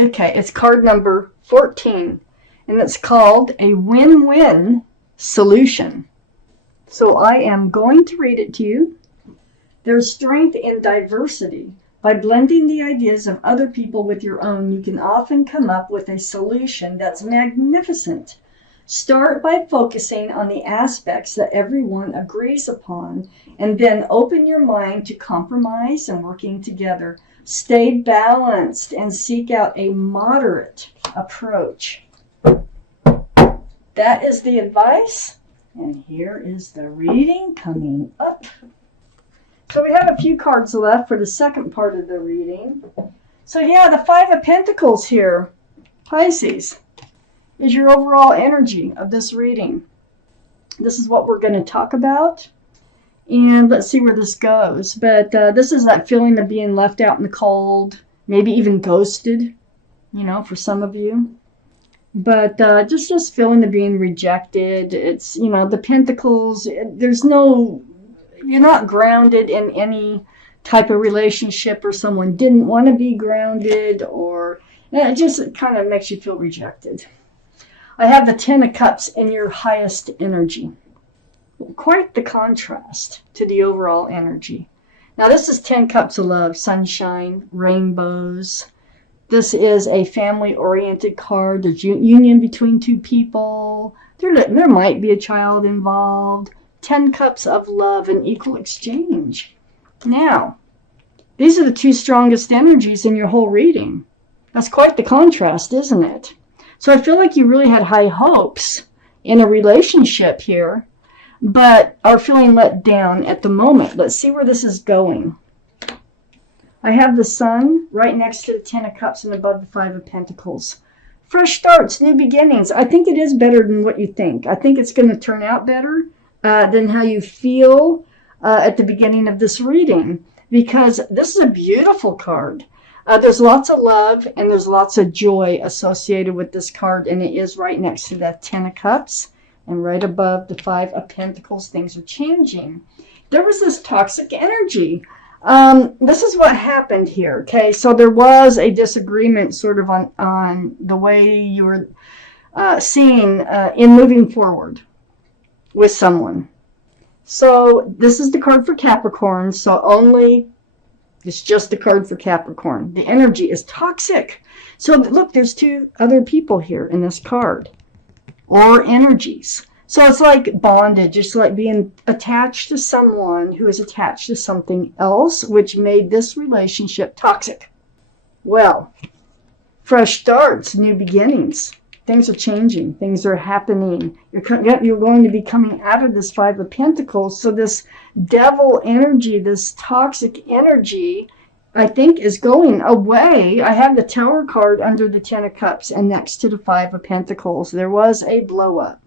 Okay, it's card number 14, and it's called a win-win solution. So I am going to read it to you. There's strength in diversity. By blending the ideas of other people with your own, you can often come up with a solution that's magnificent. Start by focusing on the aspects that everyone agrees upon, and then open your mind to compromise and working together. Stay balanced and seek out a moderate approach. That is the advice, and here is the reading coming up. So we have a few cards left for the second part of the reading. So yeah, the Five of Pentacles here, Pisces, is your overall energy of this reading. This is what we're going to talk about. And let's see where this goes. But this is that feeling of being left out in the cold, maybe even ghosted, for some of you. But just feeling of being rejected. It's, the Pentacles, you're not grounded in any type of relationship, or someone didn't want to be grounded, or it just kind of makes you feel rejected. I have the Ten of Cups in your highest energy. Quite the contrast to the overall energy. Now this is 10 cups of love, sunshine, rainbows. This is a family-oriented card. There's union between two people. There might be a child involved. 10 cups of love and equal exchange. Now, these are the two strongest energies in your whole reading. That's quite the contrast, isn't it? So I feel like you really had high hopes in a relationship here, but are feeling let down at the moment. Let's see where this is going. I have the Sun right next to the Ten of Cups and above the Five of Pentacles. Fresh starts, new beginnings. I think it is better than what you think. I think it's going to turn out better than how you feel at the beginning of this reading, because this is a beautiful card. There's lots of love and there's lots of joy associated with this card, and it is right next to that Ten of Cups and right above the Five of Pentacles. Things are changing. There was this toxic energy. This is what happened here, okay? So there was a disagreement sort of on the way you were seeing in moving forward with someone. So this is the card for Capricorn, so it's just the card for Capricorn. The energy is toxic. So look, there's two other people here in this card, or energies. So it's like bondage. It's like being attached to someone who is attached to something else, which made this relationship toxic. Well, fresh starts, new beginnings. Things are changing. Things are happening. You're going to be coming out of this Five of Pentacles. So this devil energy, this toxic energy, I think is going away. I have the Tower card under the Ten of Cups and next to the Five of Pentacles. There was a blow up.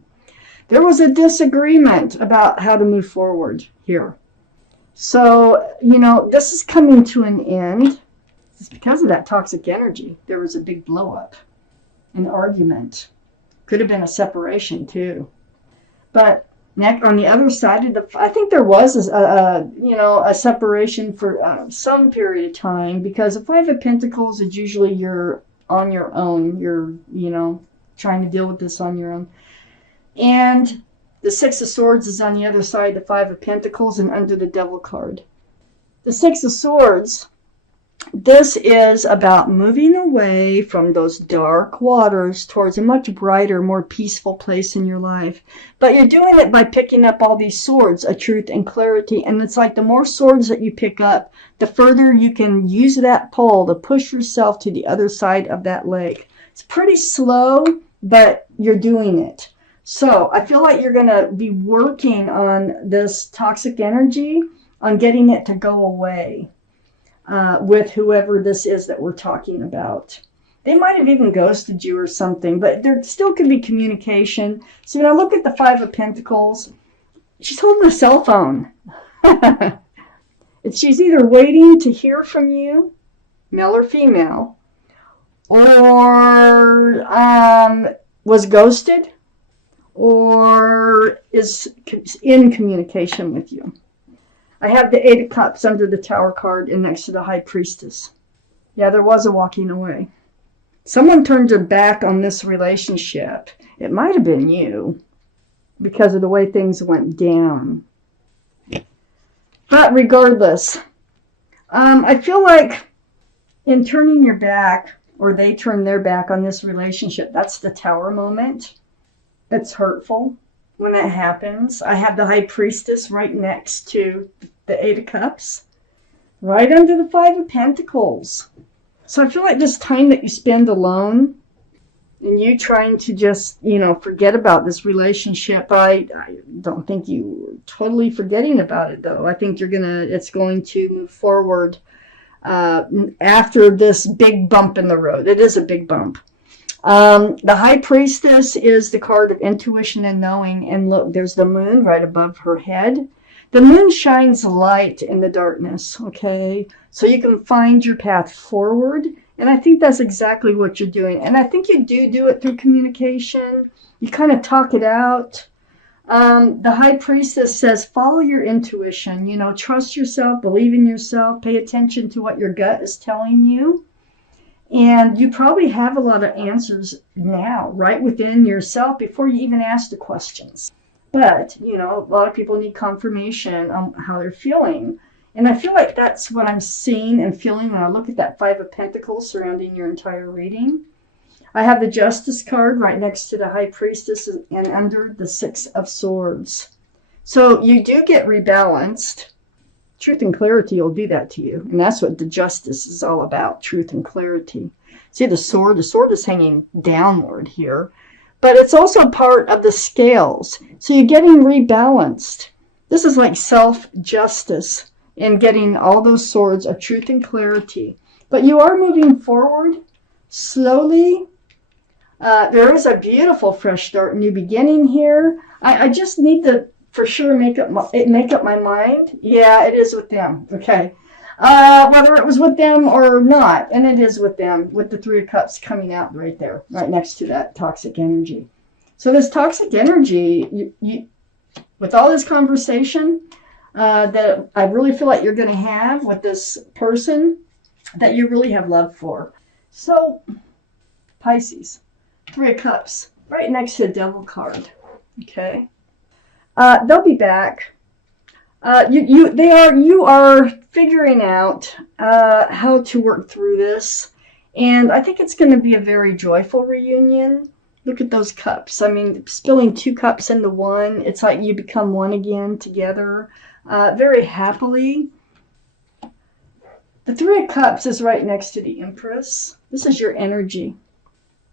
There was a disagreement about how to move forward here. So, this is coming to an end. It's because of that toxic energy. There was a big blow up. An argument. Could have been a separation too. But on the other side of I think there was a separation for some period of time, because the Five of Pentacles is usually you're on your own. You're, trying to deal with this on your own. And the Six of Swords is on the other side of the Five of Pentacles and under the Devil card. The Six of Swords, this is about moving away from those dark waters towards a much brighter, more peaceful place in your life. But you're doing it by picking up all these swords of truth and clarity. And it's like the more swords that you pick up, the further you can use that pole to push yourself to the other side of that lake. It's pretty slow, but you're doing it. So I feel like you're going to be working on this toxic energy, on getting it to go away. With whoever this is that we're talking about. They might have even ghosted you or something, but there still could be communication. So when I look at the Five of Pentacles, she's holding a cell phone. She's either waiting to hear from you, male or female, or was ghosted, or is in communication with you. I have the Eight of Cups under the Tower card and next to the High Priestess. Yeah, there was a walking away. Someone turned their back on this relationship. It might have been you because of the way things went down. But regardless, I feel like in turning your back, or they turn their back on this relationship, that's the Tower moment. It's hurtful when it happens. I have the High Priestess right next to the Eight of Cups, right under the Five of Pentacles. So I feel like this time that you spend alone and you trying to just, forget about this relationship, I don't think you're totally forgetting about it, though. I think it's going to move forward after this big bump in the road. It is a big bump. The High Priestess is the card of intuition and knowing. And look, there's the moon right above her head. The moon shines light in the darkness, okay? So you can find your path forward. And I think that's exactly what you're doing. And I think you do it through communication. You kind of talk it out. The High Priestess says, follow your intuition, trust yourself, believe in yourself, pay attention to what your gut is telling you. And you probably have a lot of answers now, right within yourself before you even ask the questions. But, a lot of people need confirmation on how they're feeling. And I feel like that's what I'm seeing and feeling when I look at that Five of Pentacles surrounding your entire reading. I have the Justice card right next to the High Priestess and under the Six of Swords. So you do get rebalanced. Truth and clarity will do that to you. And that's what the Justice is all about, truth and clarity. See the sword? The sword is hanging downward here. But it's also part of the scales. So you're getting rebalanced. This is like self-justice in getting all those swords of truth and clarity. But you are moving forward slowly. There is a beautiful fresh start, new beginning here. I just need to, for sure, make up my mind. Yeah, it is with them. Okay. Whether it was with them or not, and it is with them, with the Three of Cups coming out right there, right next to that toxic energy. So this toxic energy, you with all this conversation that I really feel like you're going to have with this person that you really have love for. So, Pisces, Three of Cups, right next to the Devil card. Okay. They'll be back. You are figuring out how to work through this, and I think it's going to be a very joyful reunion. Look at those cups. I mean, spilling two cups into one, it's like you become one again together, very happily. The Three of Cups is right next to the Empress. This is your energy.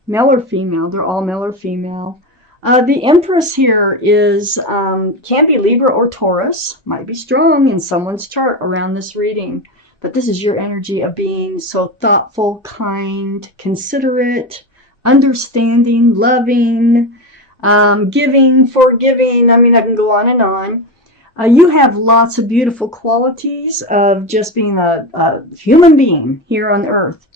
Male or female, they're all male or female. The Empress here is, can be Libra or Taurus, might be strong in someone's chart around this reading. But this is your energy of being so thoughtful, kind, considerate, understanding, loving, giving, forgiving. I mean, I can go on and on. You have lots of beautiful qualities of just being a human being here on earth.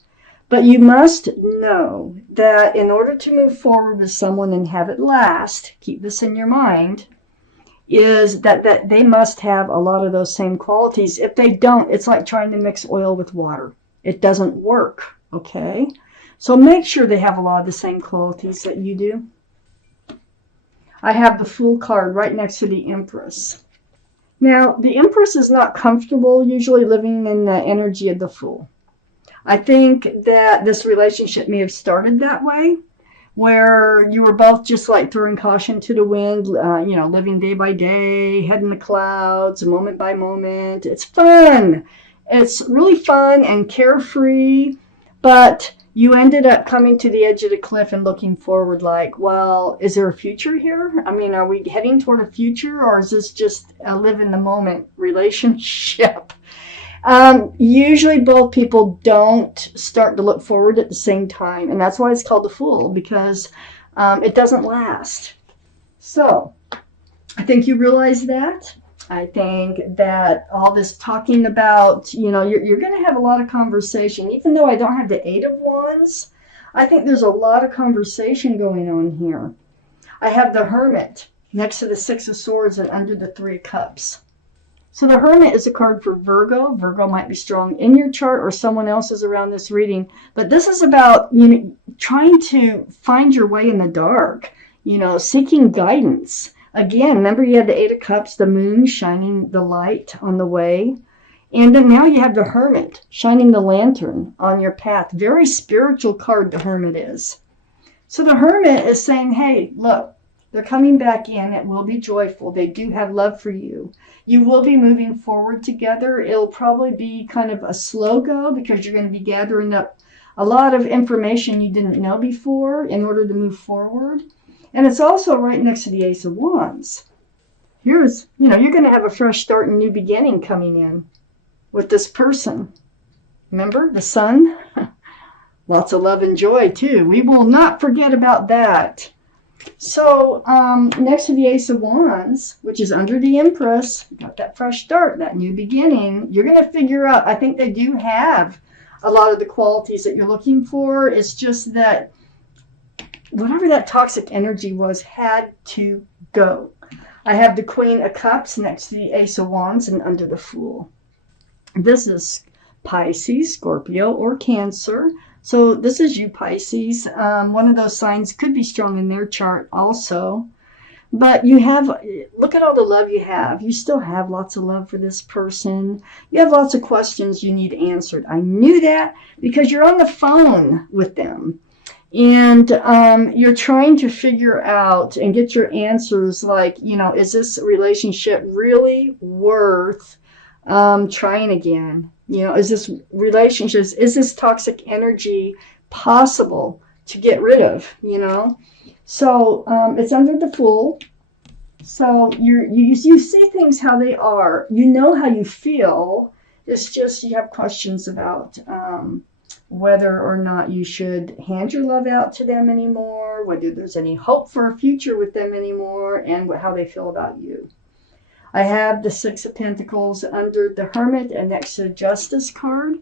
But you must know that in order to move forward with someone and have it last, keep this in your mind, is that they must have a lot of those same qualities. If they don't, it's like trying to mix oil with water. It doesn't work, okay? So make sure they have a lot of the same qualities that you do. I have the Fool card right next to the Empress. Now, the Empress is not comfortable usually living in the energy of the Fool. I think that this relationship may have started that way, where you were both just like throwing caution to the wind, living day by day, head in the clouds, moment by moment. It's fun. It's really fun and carefree, but you ended up coming to the edge of the cliff and looking forward like, well, is there a future here? I mean, are we heading toward a future, or is this just a live in the moment relationship? Usually both people don't start to look forward at the same time, and that's why it's called the Fool, because it doesn't last. So I think you realize that. I think that all this talking about, you're going to have a lot of conversation. Even though I don't have the Eight of Wands, I think there's a lot of conversation going on here. I have the Hermit next to the Six of Swords and under the Three of Cups. So the Hermit is a card for Virgo. Virgo might be strong in your chart or someone else is around this reading. But this is about, trying to find your way in the dark, seeking guidance. Again, remember you had the Eight of Cups, the moon shining the light on the way. And then now you have the Hermit shining the lantern on your path. Very spiritual card the Hermit is. So the Hermit is saying, hey, look, they're coming back in. It will be joyful. They do have love for you. You will be moving forward together. It'll probably be kind of a slow go because you're going to be gathering up a lot of information you didn't know before in order to move forward. And it's also right next to the Ace of Wands. You're going to have a fresh start and new beginning coming in with this person. Remember, the Sun? Lots of love and joy, too. We will not forget about that. So, next to the Ace of Wands, which is under the Empress, you got that fresh start, that new beginning. You're going to figure out, I think they do have a lot of the qualities that you're looking for. It's just that whatever that toxic energy was had to go. I have the Queen of Cups next to the Ace of Wands and under the Fool. This is Pisces, Scorpio, or Cancer. So this is you, Pisces. One of those signs could be strong in their chart also. But look at all the love you have. You still have lots of love for this person. You have lots of questions you need answered. I knew that because you're on the phone with them. And you're trying to figure out and get your answers like, is this relationship really worth trying again? Is this toxic energy possible to get rid of, So it's under the Fool. So you see things how they are. You know how you feel. It's just you have questions about whether or not you should hand your love out to them anymore, whether there's any hope for a future with them anymore, and how they feel about you. I have the Six of Pentacles under the Hermit and next to the Justice card.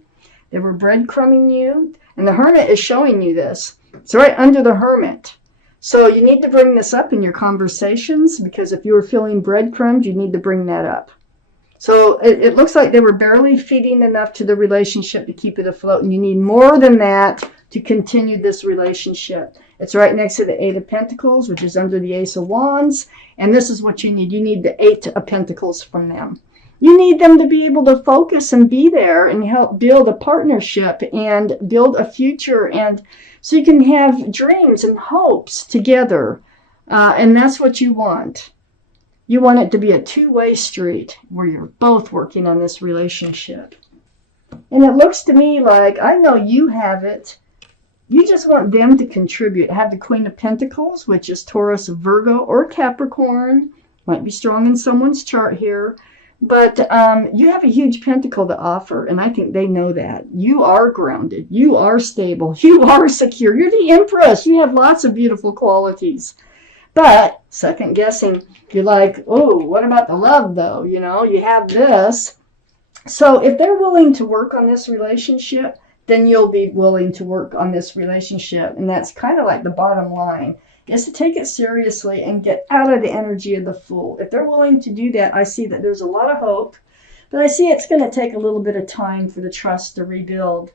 They were breadcrumbing you. And the Hermit is showing you this. It's right under the Hermit. So you need to bring this up in your conversations because if you were feeling breadcrumbed, you need to bring that up. So it looks like they were barely feeding enough to the relationship to keep it afloat. And you need more than that to continue this relationship. It's right next to the Eight of Pentacles, which is under the Ace of Wands. And this is what you need. You need the Eight of Pentacles from them. You need them to be able to focus and be there and help build a partnership and build a future. And so you can have dreams and hopes together. And that's what you want. You want it to be a two-way street where you're both working on this relationship. And it looks to me like, I know you have it. You just want them to contribute. Have the Queen of Pentacles, which is Taurus, Virgo, or Capricorn. Might be strong in someone's chart here. But you have a huge pentacle to offer, and I think they know that. You are grounded. You are stable. You are secure. You're the Empress. You have lots of beautiful qualities. But second guessing, you're like, oh, what about the love, though? You have this. So if they're willing to work on this relationship, then you'll be willing to work on this relationship. And that's kind of like the bottom line, is to take it seriously and get out of the energy of the Fool. If they're willing to do that, I see that there's a lot of hope. But I see it's going to take a little bit of time for the trust to rebuild.